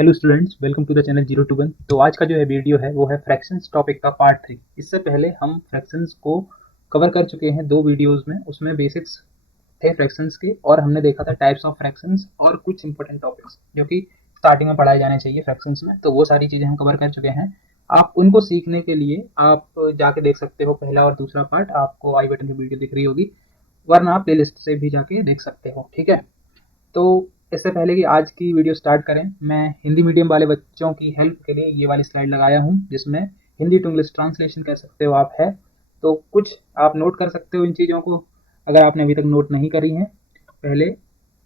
Hello students, welcome to the channel 0 to 1। तो आज का जो है वीडियो है वो है फ्रैक्शंस टॉपिक का पार्ट 3। इससे पहले हम फ्रैक्शंस को कवर कर चुके हैं 2 वीडियोस में। उसमें बेसिक्स थे फ्रैक्शंस के और हमने देखा था टाइप्स ऑफ फ्रैक्शंस और कुछ इंपॉर्टेंट टॉपिक्स जो कि स्टार्टिंग में पढ़ाए जाने चाहिए फ्रैक्शंस में। तो वो सारी चीज़ें हम कवर कर चुके हैं। आप उनको सीखने के लिए आप जाके देख सकते हो, पहला और दूसरा पार्ट आपको आई बटन की वीडियो दिख रही होगी, वरना आप प्लेलिस्ट से भी जाके देख सकते हो। ठीक है, तो इससे पहले कि आज की वीडियो स्टार्ट करें, मैं हिंदी मीडियम वाले बच्चों की हेल्प के लिए ये वाली स्लाइड लगाया हूँ जिसमें हिंदी टू इंग्लिश ट्रांसलेशन कह सकते हो आप है। तो कुछ आप नोट कर सकते हो इन चीज़ों को, अगर आपने अभी तक नोट नहीं करी हैं पहले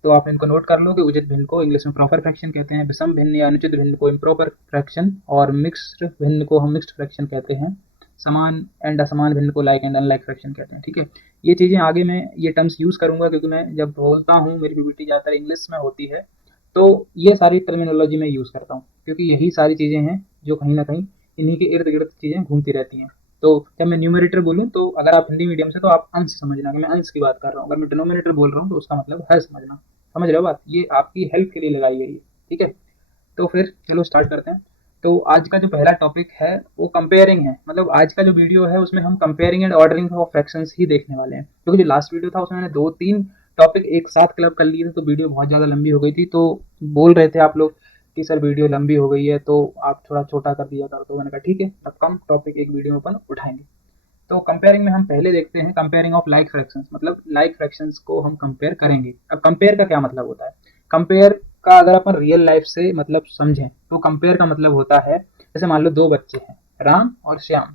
तो आप इनको नोट कर लो कि उचित भिन्न को इंग्लिश में प्रॉपर फ्रैक्शन कहते हैं, विषम भिन्न या अनुचित भिन्न को इम्प्रॉपर फ्रैक्शन, और मिक्स्ड भिन्न को हम मिक्स्ड फ्रैक्शन कहते हैं, समान एंड असमान भिन्न को लाइक एंड अनलाइक फ्रैक्शन कहते हैं। ठीक है, ये चीज़ें आगे मैं ये टर्म्स यूज़ करूँगा क्योंकि मैं जब बोलता हूँ मेरी पीपीटी ज़्यादातर इंग्लिश में होती है, तो ये सारी टर्मिनोलॉजी में यूज़ करता हूँ क्योंकि यही सारी चीज़ें हैं जो कहीं ना कहीं इन्हीं के इर्द गिर्द चीज़ें घूमती रहती हैं। तो जब मैं न्यूमरेटर बोलूँ तो अगर आप हिंदी मीडियम से तो आप अंश समझना कि मैं अंश की बात कर रहा हूँ, अगर मैं डिनोमिनेटर बोल रहा हूँ तो उसका मतलब है समझना। समझ रहे हो बात, ये आपकी हेल्प के लिए लगाई गई है। ठीक है, तो फिर चलो स्टार्ट करते हैं। तो आज का जो पहला टॉपिक है वो कंपेयरिंग है। मतलब आज का जो वीडियो है उसमें हम comparing and ordering of fractions ही देखने वाले हैं, क्योंकि जो लास्ट वीडियो था उसमें मैंने 2-3 टॉपिक एक साथ क्लब कर लिए थे तो वीडियो बहुत ज़्यादा लंबी हो गई थी। तो बोल रहे थे आप लोग कि सर वीडियो लंबी हो गई है तो आप थोड़ा छोटा कर दिया कर। तो मैंने कहा ठीक है, अब कम टॉपिक एक वीडियो में अपन उठाएंगे। तो कंपेयरिंग में हम पहले देखते हैं कंपेयरिंग ऑफ लाइक फ्रैक्शंस, मतलब लाइक फ्रैक्शंस को हम कंपेयर करेंगे। अब कंपेयर का क्या मतलब होता है? कंपेयर का अगर अपन रियल लाइफ से मतलब समझें तो कंपेयर का मतलब होता है, जैसे मान लो 2 बच्चे हैं, राम और श्याम।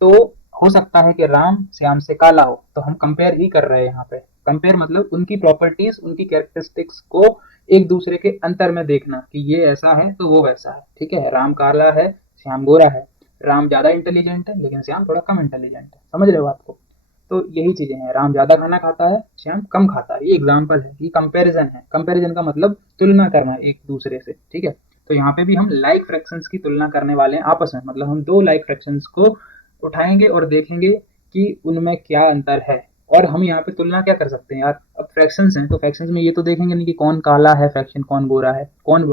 तो हो सकता है कि राम श्याम से काला हो, तो हम कंपेयर ही कर रहे हैं यहाँ पे। कंपेयर मतलब उनकी प्रॉपर्टीज, उनकी कैरेक्टरिस्टिक्स को एक दूसरे के अंतर में देखना कि ये ऐसा है तो वो वैसा है। ठीक है, राम काला है, श्याम गोरा है, राम ज्यादा इंटेलिजेंट है लेकिन श्याम थोड़ा कम इंटेलिजेंट है। समझ रहे हो बात को? तो यही चीजें हैं, राम ज्यादा खाना खाता है, श्याम कम खाता है। ये एग्जाम्पल है, ये कंपेरिजन है। कंपेरिजन का मतलब तुलना करना एक दूसरे से। ठीक है, तो यहाँ पे भी हम लाइक फ्रैक्शंस की तुलना करने वाले हैं आपस में। मतलब हम 2 लाइक फ्रैक्शंस को उठाएंगे और देखेंगे कि उनमें क्या अंतर है। और हम यहाँ पे तुलना क्या कर सकते हैं यार, अब फ्रैक्शंस हैं तो फ्रैक्शंस में ये तो देखेंगे नहीं कि कौन काला है फ्रैक्शन, कौन गोरा है, कौन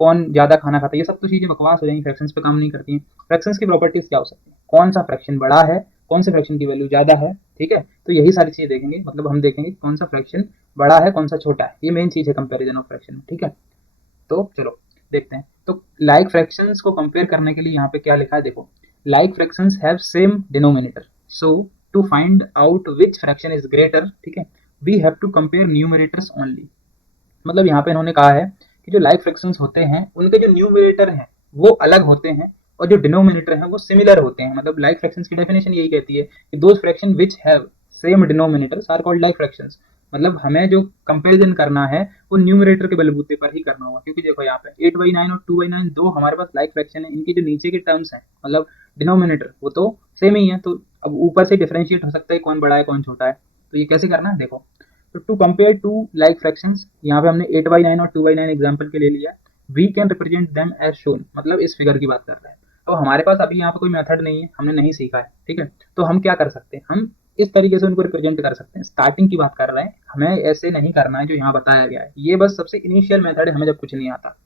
कौन ज्यादा खाना खाता है। ये सब तो चीजें बकवास हो जाएंगी, फ्रैक्शंस पे काम नहीं करती हैं। फ्रैक्शंस की प्रॉपर्टीज क्या हो सकती है, कौन सा फ्रैक्शन बड़ा है, कौन से फ्रैक्शन की वैल्यू ज्यादा है। ठीक है, तो यही सारी चीजें देखेंगे। मतलब हम देखेंगे कौन सा फ्रैक्शन बड़ा है कौन सा छोटा है, ये मेन चीज है कंपेरिजन ऑफ फ्रैक्शन। ठीक है, तो चलो देखते हैं। तो लाइक फ्रैक्शंस को कंपेयर करने के लिए यहाँ पे क्या लिखा है देखो, like fractions have same denominator, so to find out which fraction is greater, ठीक है, we have to compare numerators only. मतलब यहाँ पे इन्होंने कहा है कि जो लाइक फ्रैक्शंस होते हैं उनके जो न्यूमरेटर हैं वो अलग होते हैं और जो डिनोमिनेटर हैं वो सिमिलर होते हैं। मतलब लाइक फ्रैक्शंस की डेफिनेशन यही कहती है कि those fraction which have same denominators are called like fractions. मतलब हमें जो कंपेरिजन करना है वो न्यूमरेटर के बलबूते पर ही करना होगा, क्योंकि देखो यहाँ पे 8/9 और 2/9 दो हमारे पास लाइक फ्रैक्शन है, इनकी जो नीचे के टर्म्स हैं मतलब डिनोमिनेटर वो तो सेम ही है। तो अब ऊपर से डिफरेंशिएट हो सकता है कौन बड़ा है कौन छोटा है। तो ये कैसे करना है देखो, तो to compare two like fractions, यहाँ पे हमने 8/9 और 2/9 एग्जाम्पल के लिए लिया। We can represent them as shown, मतलब इस फिगर की बात कर रहे हैं। तो हमारे पास अभी यहाँ पे कोई मेथड नहीं है, हमने नहीं सीखा है। ठीक है, तो हम क्या कर सकते हैं, हम इस तरीके से उनको रिप्रेजेंट कर सकते हैं। स्टार्टिंग की बात कर रहे हैं, हमें ऐसे नहीं करना है जो यहाँ बताया गया है। ये बस सबसे इनिशियल मेथड है, हमें जब कुछ नहीं आता।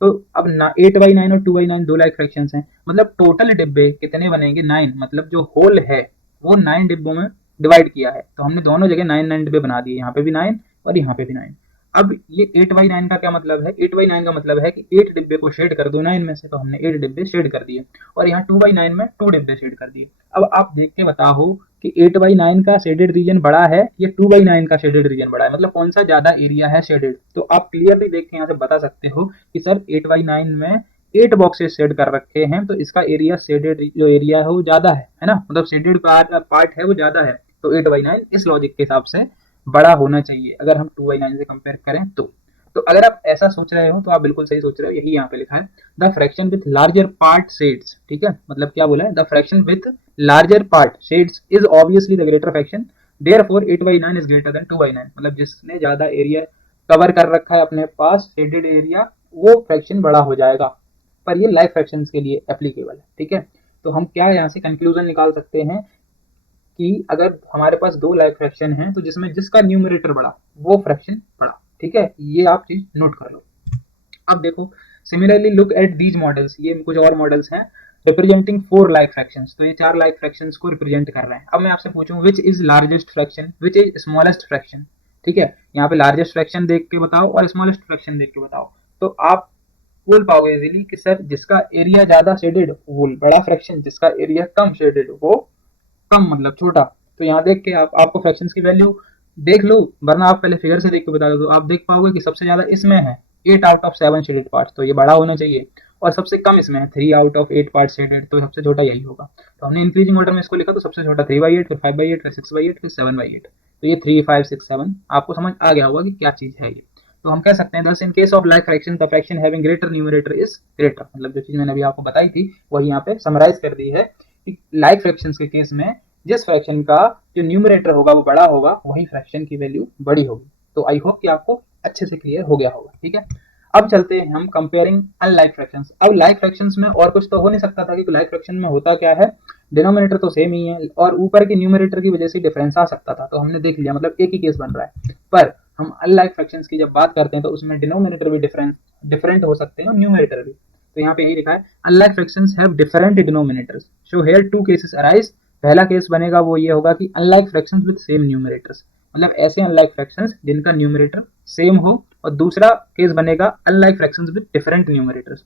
तो अब ना 8/9 और 2/9 दो लाइक फ्रैक्शंस हैं, मतलब टोटल डिब्बे कितने बनेंगे 9, मतलब जो होल है वो 9 डिब्बों में डिवाइड किया है। तो हमने दोनों जगह 9 9 डिब्बे बना दिए, यहाँ पे भी 9 और यहाँ पे भी 9। अब ये 8/9 का क्या मतलब है, 8/9 का मतलब है कि 8 डिब्बे को शेड कर दो 9 में से, तो हमने 8 डिब्बे शेड कर दिए। और यहाँ 2/9 में 2 डिब्बे शेड कर दिए। अब आप देख के बताओ कि 8/9 का शेडेड रीजन बड़ा है या 2/9 का शेडेड रीजन बड़ा है, मतलब कौन सा ज्यादा एरिया है शेडेड। तो आप क्लियरली देख के यहाँ से बता सकते हो कि सर 8/9 में 8 बॉक्सेस शेड कर रखे हैं तो इसका एरिया शेडेड जो एरिया है वो ज्यादा है ना, मतलब शेडेड पार्ट है वो ज्यादा है। तो 8/9 इस लॉजिक के हिसाब से बड़ा होना चाहिए अगर हम 2/9 से कंपेयर करें तो अगर आप ऐसा सोच रहे हो तो आप बिल्कुल सही सोच रहे हो, यही यहाँ पे लिखा है the fraction with larger part shades. ठीक है, मतलब क्या बोला है, the fraction with larger part shades is obviously the greater fraction, therefore 8/9 is greater then 2/9। मतलब जिसने ज्यादा एरिया कवर कर रखा है अपने पास शेडेड एरिया, वो फ्रैक्शन बड़ा हो जाएगा। पर ये लाइफ फ्रैक्शंस के लिए एप्लीकेबल है। ठीक है, तो हम क्या यहाँ से कंक्लूजन निकाल सकते हैं कि अगर हमारे पास 2 लाइफ फ्रैक्शन हैं तो जिसमें जिसका न्यूमरेटर बड़ा वो फ्रैक्शन बड़ा। ठीक है, ये आप चीज नोट कर लो। अब देखो similarly look at these models, ये कुछ और मॉडल्स हैं रिप्रेजेंटिंग 4 लाइक फ्रैक्शंस, तो ये 4 लाइक फ्रैक्शंस को रिप्रेजेंट कर रहे हैं। अब मैं आपसे पूछूं which is largest fraction, which is smallest fraction, ठीक है, यहाँ पे लार्जेस्ट फ्रैक्शन देख के बताओ और स्मॉलेस्ट फ्रैक्शन देख के बताओ, तो आप बोल पाओगे इजीली कि सर जिसका एरिया ज्यादा शेडेड वो बड़ा फ्रैक्शन, जिसका एरिया कम शेडेड वो कम मतलब छोटा। तो यहाँ देख के आपको फ्रैक्शंस की वैल्यू देख लो, वरना आप पहले फिगर से देख के बता दो, तो आप देख पाओगे कि सबसे ज्यादा इसमें है 8 आउट ऑफ 7 शेडेड पार्ट्स, तो ये बड़ा होना चाहिए, और सबसे कम इसमें है 3 आउट ऑफ 8 पार्ट शेडेड, तो सबसे छोटा यही होगा। तो हमने इंक्रीजिंग ऑर्डर में इसको लिखा, तो सबसे छोटा 3/8, फिर 5/8, फिर 6/8, फिर 7/8, तो ये 3, 5, 6, 7 आपको समझ आ गया होगा कि क्या चीज है ये। तो हम कह सकते हैं दस in case of like fraction the fraction having greater numerator is greater, मतलब जो चीज मैंने अभी आपको बताई थी वही यहाँ पे समराइज कर दी है कि लाइक फ्रैक्शंस के केस में जिस फ्रैक्शन का जो न्यूमरेटर होगा वो बड़ा होगा, वही फ्रैक्शन की वैल्यू बड़ी होगी। तो आई होप कि आपको अच्छे से क्लियर हो गया होगा, ठीक है। अब चलते हैं हम कंपेयरिंग अनलाइक फ्रैक्शंस। अब लाइक फ्रैक्शंस में और कुछ तो हो नहीं सकता था, क्योंकि लाइक फ्रैक्शन में होता क्या है, डिनोमिनेटर तो सेम ही है और ऊपर के न्यूमरेटर की वजह से डिफरेंस आ सकता था, तो हमने देख लिया, मतलब एक ही केस बन रहा है। पर हम अनलाइक फ्रैक्शंस की जब बात करते हैं तो उसमें डिनोमिनेटर भी डिफरेंट हो सकते हैं और न्यूमरेटर भी। तो यहाँ पे यही लिखा है unlike fractions have different denominators, so here two cases arise. पहला केस बनेगा वो ये होगा कि unlike fractions with same numerators, मतलब ऐसे अनलाइक फ्रैक्शंस जिनका न्यूमरेटर सेम हो, और दूसरा केस बनेगा unlike fractions with different numerators.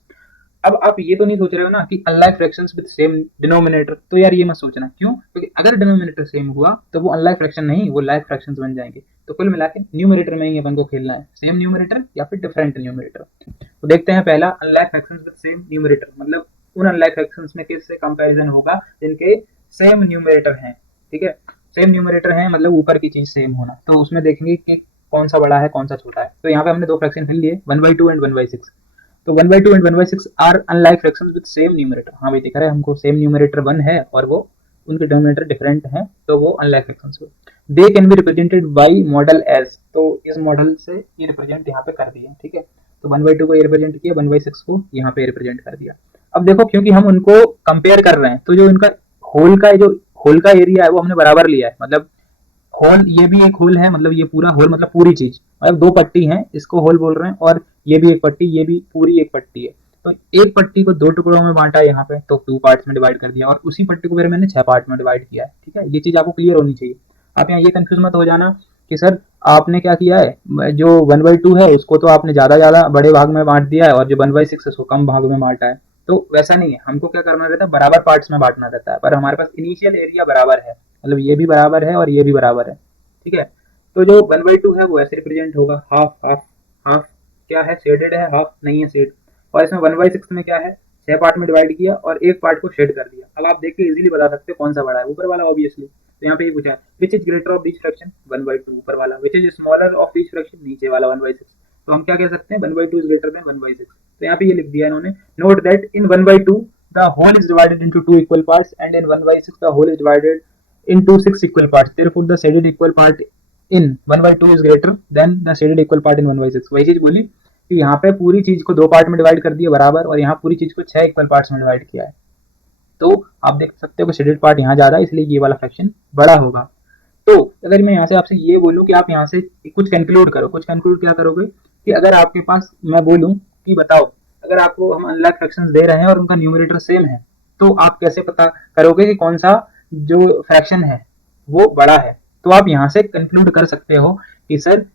अब आप ये तो नहीं सोच रहे हो ना कि unlike fractions with same denominator, तो यार ये मत सोचना, क्यों, क्योंकि अगर डिनोमिनेटर सेम हुआ तो वो अनलाइक फ्रैक्शन नहीं, वो लाइक फ्रैक्शंस बन जाएंगे। तो कुल मिला के न्यूमरेटर में ही अपन को खेलना है, सेम न्यूमरेटर या फिर डिफरेंट न्यूमरेटर। तो देखते हैं पहला unlike fractions with same numerator, मतलब उन अनलाइक फ्रैक्शंस में किससे कंपैरिजन होगा जिनके सेम न्यूमरेटर हैं, ठीक है। सेम न्यूमरेटर है मतलब ऊपर की चीज सेम होना, तो उसमें देखेंगे कि कौन सा बड़ा है कौन सा छोटा है। तो यहाँ पे हमने दो फ्रैक्शन फिल लिए 1/2 एंड 1/6। तो 1/2 and 1/6 are unlike fractions with same numerator. हाँ भाई दिख रहा है हमको, सेम न्यूमरेटर 1 है और वो उनके डिनोमिनेटर डिफरेंट हैं, तो वो अनलाइक फ्रैक्शंस हुए। They can be represented by model as, तो इस मॉडल से ये रिप्रेजेंट यहाँ पे कर दिया, ठीक है। तो 1/2 को ये रिप्रेजेंट किया, 1/6 को यहाँ पे रिप्रेजेंट कर दिया। अब देखो क्योंकि हम उनको कंपेयर कर रहे हैं, तो जो इनका होल का एरिया है वो हमने बराबर लिया है, मतलब होल ये भी एक होल है, मतलब ये पूरा होल मतलब पूरी चीज, मतलब दो पट्टी हैं इसको होल बोल रहे हैं, और ये भी एक पट्टी, ये भी पूरी एक पट्टी है। तो एक पट्टी को दो टुकड़ों में बांटा यहाँ पे, तो 2 पार्ट्स में डिवाइड कर दिया, और उसी पट्टी को फिर मैंने 6 पार्ट में डिवाइड किया है, ठीक है। ये चीज आपको क्लियर होनी चाहिए। आप यहाँ ये कंफ्यूज मत हो जाना कि सर आपने क्या किया है, जो 1/2 है उसको तो आपने ज्यादा बड़े भाग में बांट दिया है, और जो 1/6 उसको कम भाग में बांटा है। तो वैसा नहीं है, हमको क्या करना रहता है, बराबर पार्ट्स में बांटना रहता है। पर हमारे पास इनिशियल एरिया बराबर है, मतलब ये भी बराबर है और ये भी बराबर है, ठीक है। तो जो 1/2 है वो ऐसे रिप्रेजेंट होगा, हाफ हाफ हाफ, क्या है शेडेड है, हाफ नहीं है शेड। और इसमें 1/6 में क्या है, 6 पार्ट में डिवाइड किया और एक पार्ट को शेड कर दिया। अब आप देख के इजीली बता सकते हो कौन सा बड़ा है, ऊपर वाला ऑब्वियसली। तो यहाँ पे ये पूछा है which is greater of this fraction, 1/2 ऊपर वाला, which is smaller of this fraction नीचे वाला 1/6। तो हम क्या कह सकते हैं, 1/2 इज ग्रेटर देन 1/6। तो यहाँ पे ये लिख दिया इन्होंने, note that in 1/2 the whole is divided into 2 equal parts, and in 1/6 the whole is divided into 6 equal parts. Therefore the shaded equal part in 1/2 is greater than the shaded equal part in 1/6। वही चीज बोली कि यहाँ पे पूरी चीज को 2 part में डिवाइड कर दिया बराबर, और यहाँ पूरी चीज को 6 इक्वल पार्ट्स में डिवाइड किया है। तो आप देख सकते हो कि शेडेड पार्ट यहाँ ज्यादा है, इसलिए ये वाला फ्रैक्शन बड़ा होगा। तो अगर मैं यहाँ से आपसे ये बोलूँ कि आप यहाँ से कुछ कंक्लूड करो, कुछ कंक्लूड क्या करोगे कि अगर आपके पास मैं बोलूँ कि बताओ अगर आपको हम अनलॉक फ्रैक्शंस दे रहे हैं और उनका न्यूमरेटर सेम है, तो आप कैसे पता करोगे कि कौन सा जो फ्रैक्शन है वो बड़ा है। तो आप यहाँ से कंक्लूड कर सकते हो कि सर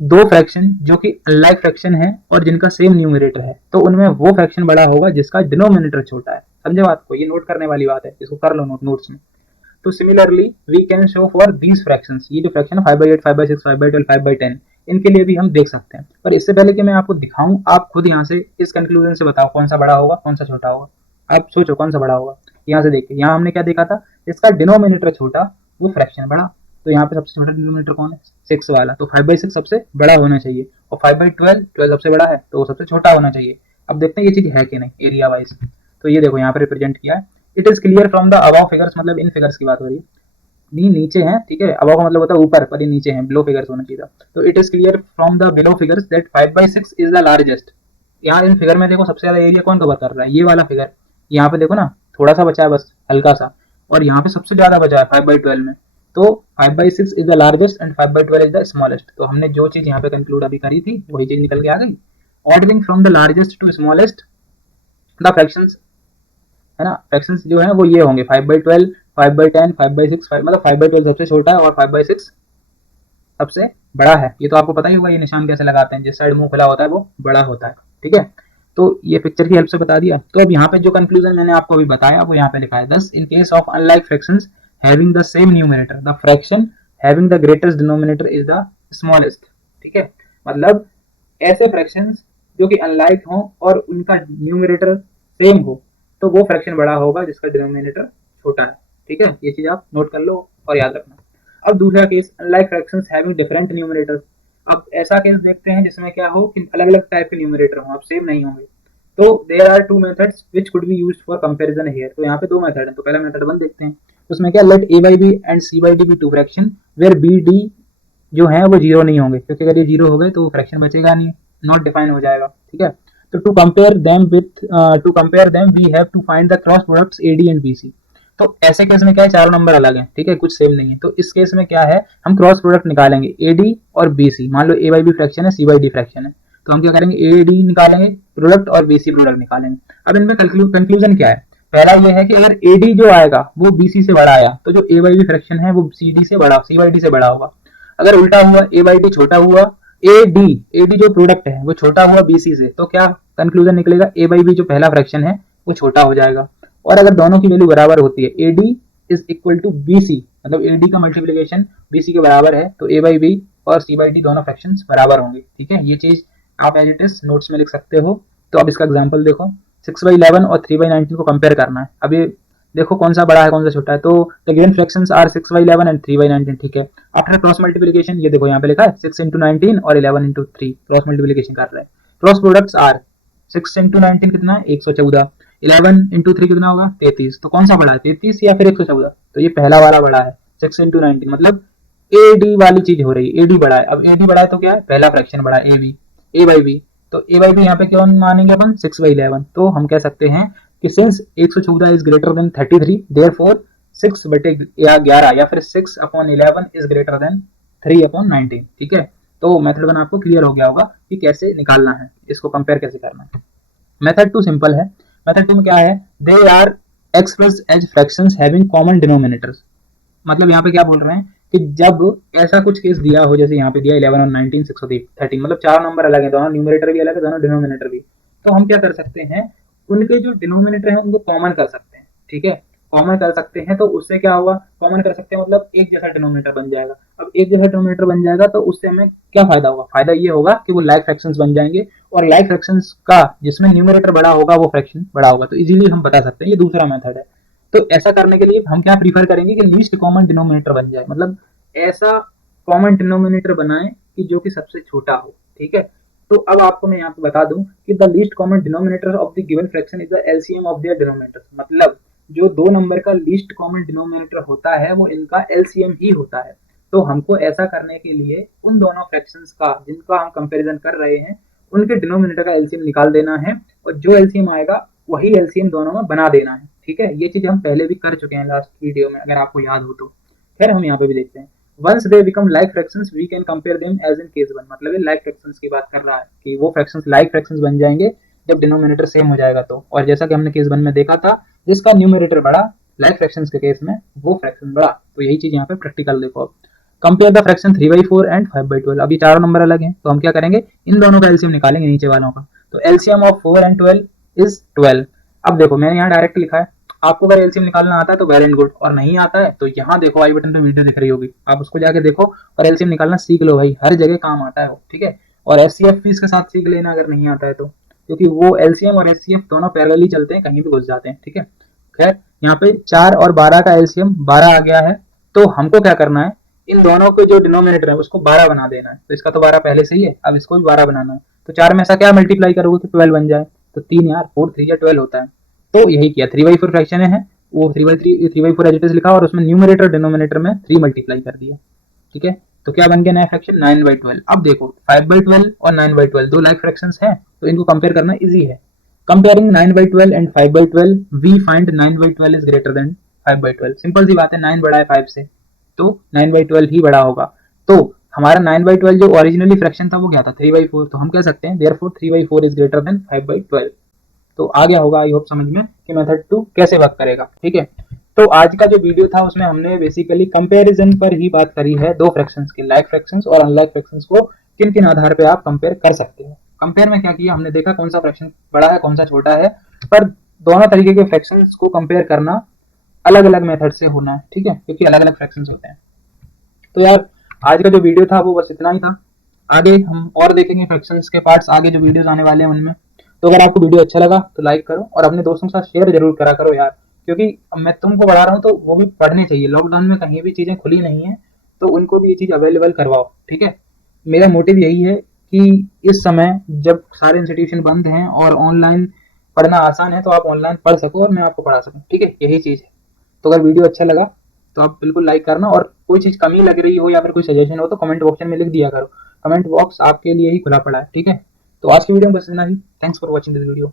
दो फ्रैक्शन जो कि अनलाइक फ्रैक्शन है और जिनका सेम न्यूमरेटर है, तो उनमें वो फ्रैक्शन बड़ा होगा जिसका डिनोमिनेटर छोटा है। समझे बात को, ये नोट करने वाली बात है, इसको कर लो नोट्स में। तो similarly we can show for these fractions, ये जो फ्रैक्शन है 5/8, 5/6, 5/12, 5/10, इनके लिए भी हम देख सकते हैं। पर इससे पहले कि मैं आपको दिखाऊं, आप खुद यहाँ से इस कंक्लूजन से बताओ कौन सा बड़ा होगा कौन सा छोटा होगा। आप सोचो कौन सा बड़ा होगा। यहाँ से देखिए, यहाँ हमने क्या देखा था, इसका डिनोमिनेटर छोटा वो फ्रैक्शन बड़ा। तो यहाँ पे सबसे छोटा डिनोमिनेटर कौन है, 6 वाला, तो 5/6 सबसे बड़ा होना चाहिए, और 5/12 12 सबसे बड़ा है तो वो सबसे छोटा होना चाहिए। अब देखते हैं ये चीज है कि नहीं एरिया वाइज। तो ये देखो यहाँ पे रिप्रेजेंट किया है। It is clear from the above figures, मतलब इन फिगर्स की बात हो रही है, नहीं नीचे है, ठीक है। अबव का मतलब होता है ऊपर, पर ये नीचे है, बिलो फिगर्स होना चाहिए था। तो it is clear from the below figures that 5/6 is the largest. यहाँ इन फिगर में देखो सबसे ज्यादा एरिया कौन कवर कर रहा है, ये वाला फिगर। यहाँ पे देखो ना थोड़ा सा बचा है बस, हल्का सा, और यहाँ पे सबसे ज्यादा बचा है 5/12 में। तो 5/6 is the largest and 5/12 is the smallest. तो हमने जो चीज यहाँ पे कंक्लूड अभी करी थी वही चीज निकल के आ गई। Ordering from the largest to smallest the fractions, है ना, फ्रैक्शंस जो है वो ये होंगे 5/12, 5/10, 5/6, मतलब 5/12 सबसे छोटा है और 5/6 सबसे बड़ा है। ये तो आपको पता ही होगा, ये निशान कैसे लगाते हैं, जिस साइड मुंह खुला होता है वो बड़ा होता है, ठीक है। तो ये पिक्चर की हेल्प से बता दिया। तो अब यहाँ पे जो कंक्लूजन मैंने आपको अभी बताया वो यहाँ पे लिखा है, दस in case of unlike fractions having the same numerator the fraction having the greatest denominator is the smallest, ठीक है। मतलब ऐसे फ्रैक्शंस जो कि अनलाइक हो और उनका न्यूमरेटर सेम हो तो वो फ्रैक्शन बड़ा होगा जिसका डिनोमिनेटर छोटा है, ठीक है। ये चीज आप नोट कर लो और याद रखना। अब दूसरा case, unlike fractions having different numerator. अब ऐसा केस देखते हैं जिसमें क्या हो कि अलग अलग टाइप के न्यूमरेटर हो, अब सेम नहीं होंगे। तो there are two methods which could be used for comparison here. तो यहाँ पे दो मेथड है। तो पहला मेथड 1 देखते हैं, उसमें क्या, let a by b and c by d be two fraction where b d जो है वो जीरो नहीं होंगे, क्योंकि अगर ये जीरो हो गए तो फ्रैक्शन बचेगा नहीं, नॉट डिफाइन हो जाएगा, ठीक है। तो to compare them we have to find the cross products AD and BC। तो ऐसे केस में क्या है, चारों नंबर अलग हैं, ठीक है, कुछ सेम नहीं है। तो इस केस में क्या है, हम क्रॉस प्रोडक्ट निकालेंगे AD और BC। मान लो a by b फ्रैक्शन है, c by d फ्रैक्शन है, तो हम क्या करेंगे, AD निकालेंगे प्रोडक्ट और BC प्रोडक्ट निकालेंगे। अब इनमें कंक्लूजन क्या है, पहला ये है कि अगर AD जो आएगा वो BC से बड़ा आया तो जो a by b फ्रैक्शन है वो CD से बड़ा, c by d से बड़ा होगा। अगर उल्टा हुआ, a by d छोटा हुआ, AD जो प्रोडक्ट है वो छोटा हुआ BC से, तो क्या कंक्लूजन निकलेगा, a by b जो पहला फ्रैक्शन है वो छोटा हो जाएगा। और अगर दोनों की वैल्यू बराबर होती है, AD is equal to BC, मतलब AD का मल्टीप्लीकेशन BC के बराबर है, तो a by b और c by d दोनों फ्रैक्शंस बराबर होंगे, ठीक है। ये चीज आप एज इट इज नोट्स में लिख सकते हो। तो अब इसका एग्जांपल देखो, 6/11 और 3/19 को कंपेयर करना है। अब ये देखो कौन सा बड़ा है कौन सा छोटा है। तो the given fractions are 6/11 and 3/19, ठीक है। आफ्टर क्रॉस मल्टीप्लिकेशन, ये देखो यहाँ पे लिखा है 6 into 19 और 11 into 3, क्रॉस मल्टीप्लिकेशन कर रहे हैं। क्रॉस प्रोडक्ट्स आर 6 into 19 कितना है, 114, 11 into 3 कितना होगा, 33। तो कौन सा बड़ा है, 33 या फिर 114? तो ये पहला वाला बड़ा है, 6 into 19, मतलब AD वाली चीज हो रही है, AD बड़ा है। अब AD बड़ा है तो क्या है, पहला फ्रैक्शन बड़ा है, A by B। तो A by B यहाँ पे क्यों मानेंगे अपन, 6/11। तो हम कह सकते हैं कि since 114 is greater then 33, therefore 6/11 या फिर 6/11 इज ग्रेटर देन 3/19, ठीक है। तो मेथड 1 आपको क्लियर हो गया होगा कि कैसे निकालना है, इसको कंपेयर कैसे करना है। मेथड 2 सिंपल है। मेथड 2 में क्या है, they are expressed as fractions having common denominators. मतलब यहाँ पे क्या बोल रहे हैं कि जब ऐसा कुछ केस दिया हो, जैसे यहाँ पे दिया 11 और 19, 6 और 13, मतलब चार नंबर अलग है, दोनों न्यूमरेटर भी अलग है, दोनों डिनोमिनेटर भी, तो हम क्या कर सकते हैं, उनके जो डिनोमिनेटर है उनको कॉमन कर सकते हैं, ठीक है। कॉमन कर सकते हैं तो उससे क्या होगा, कॉमन कर सकते हैं मतलब एक जैसा डिनोमिनेटर बन जाएगा। अब एक जैसा डिनोमिनेटर बन जाएगा तो उससे हमें क्या फायदा होगा, फायदा ये होगा कि वो लाइक फ्रैक्शंस बन जाएंगे, और लाइक फ्रैक्शंस का जिसमें न्यूमरेटर बड़ा होगा वो फ्रैक्शन बड़ा होगा। तो इजीली हम बता सकते हैं, ये दूसरा मेथड है। तो ऐसा करने के लिए हम क्या प्रीफर करेंगे कि लीस्ट कॉमन डिनोमिनेटर बन जाए, मतलब ऐसा कॉमन डिनोमिनेटर बनाए कि जो कि सबसे छोटा हो, ठीक है। तो अब आपको मैं यहाँ पे बता दूं कि the least common denominator of the given fraction is the LCM of their denominators. मतलब जो दो नंबर का लीस्ट कॉमन डिनोमिनेटर होता है वो इनका एलसीएम ही होता है। तो हमको ऐसा करने के लिए उन दोनों फ्रैक्शंस का जिनका हम कंपैरिजन कर रहे हैं उनके डिनोमिनेटर का एलसीएम निकाल देना है, और जो एलसीएम आएगा वही एलसीएम दोनों में बना देना है, ठीक है। ये चीज हम पहले भी कर चुके हैं लास्ट वीडियो में, अगर आपको याद हो तो। खैर हम यहाँ पे भी देखते हैं, once they become like fractions we can compare them as in case 1। मतलब ये लाइक फ्रैक्शंस की बात कर रहा है कि वो फ्रैक्शंस लाइक फ्रैक्शंस बन जाएंगे जब डिनोमिनेटर सेम हो जाएगा तो। और जैसा कि हमने केस 1 में देखा था, जिसका न्यूमरेटर बड़ा लाइक फ्रैक्शंस के केस में वो फ्रैक्शन बड़ा। तो यही चीज यहाँ पे प्रैक्टिकल देखो। अब कंपेयर द फ्रैक्शन 3/4 एंड 5/12। अभी चारों नंबर अलग हैं तो हम क्या करेंगे, इन दोनों का एलसीएम निकालेंगे नीचे वालों का। तो एलसीएम ऑफ 4 एंड 12 इज 12। अब देखो मैंने यहाँ डायरेक्ट लिखा है, आपको अगर एलसीएम निकालना आता है तो वेल एंड गुड, और नहीं आता है तो यहाँ देखो आई बटन पे वीडियो दिख रही होगी, आप उसको जाके देखो और एलसीएम निकालना सीख लो भाई, हर जगह काम आता है वो, ठीक है। और एचसीएफ भी इसके साथ सीख लेना अगर नहीं आता है तो, क्योंकि वो एलसीएम और एचसीएफ दोनों पैरेलल ही चलते हैं, कहीं भी घुस जाते हैं, ठीक है। खैर यहाँ पे 4 और 12 का एलसीएम 12 आ गया है, तो हमको क्या करना है, इन दोनों के जो डिनोमिनेटर है उसको 12 बना देना है। तो इसका तो 12 पहले से ही है, अब इसको भी 12 बनाना है। तो 4 में ऐसा क्या मल्टीप्लाई करोगे कि 12 बन जाए, तो 3 यार 4 3 या 12 होता है। तो यही किया, 3/4 फ्रैक्शन है वो 3/4 एज इट इज लिखा और उसमें न्यूमरेटर डिनोमिनेटर में 3 मल्टीप्लाई कर दिया, ठीक है। तो क्या बन गया नया फ्रैक्शन 9/12। अब देखो 5/12 और 9/12 दो लाइक फ्रैक्शंस हैं, तो इनको कंपेयर करना इजी है। Comparing 9/12 and 5/12 we find 9/12 is greater than 5/12। Simple सी बात है, 9 बड़ा है 5 से, तो 9/12 ही बड़ा होगा। तो हमारा 9/12 जो ओरिजिनली फ्रैक्शन था वो क्या था 3/4, तो हम कह सकते हैं देयरफॉर 3/4 इज ग्रेटर देन 5/12। तो आ गया होगा आई होप समझ में कि मेथड 2 कैसे वर्क करेगा। ठीक है, तो आज का जो वीडियो था उसमें हमने बेसिकली कंपैरिजन पर ही बात करी है दो फ्रैक्शंस की, लाइक फ्रैक्शंस और अनलाइक फ्रैक्शंस को किन किन आधार पे आप कंपेयर कर सकते हो। कंपेयर में क्या किया हमने, देखा कौन सा फ्रैक्शन बड़ा है कौन सा छोटा है, पर दोनों तरीके के फ्रैक्शंस को कंपेयर करना अलग अलग मेथड से होना है। ठीक है, क्योंकि अलग अलग फ्रैक्शंस होते हैं। तो यार आज का जो वीडियो था वो बस इतना ही था। आगे हम और देखेंगे फ्रैक्शंस के पार्ट्स, आगे जो वीडियोस आने वाले हैं उनमें। तो अगर आपको वीडियो अच्छा लगा तो लाइक करो और अपने दोस्तों के साथ शेयर जरूर करा करो यार, क्योंकि मैं तुमको पढ़ा रहा हूँ तो वो भी पढ़नी चाहिए। लॉकडाउन में कहीं भी चीज़ें खुली नहीं है तो उनको भी ये चीज़ अवेलेबल करवाओ। ठीक है, मेरा मोटिव यही है कि इस समय जब सारे इंस्टीट्यूशन बंद हैं और ऑनलाइन पढ़ना आसान है तो आप ऑनलाइन पढ़ सको और मैं आपको पढ़ा सकूँ। ठीक है, यही चीज़ है। तो अगर वीडियो अच्छा लगा तो आप बिल्कुल लाइक करना, और कोई चीज़ कमी लग रही हो या फिर कोई सजेशन हो तो कमेंट बॉक्स में लिख दिया करो। कमेंट बॉक्स आपके लिए ही खुला पड़ा है। ठीक है, तो आज की वीडियो में बस इतना ही। Thanks for watching this video.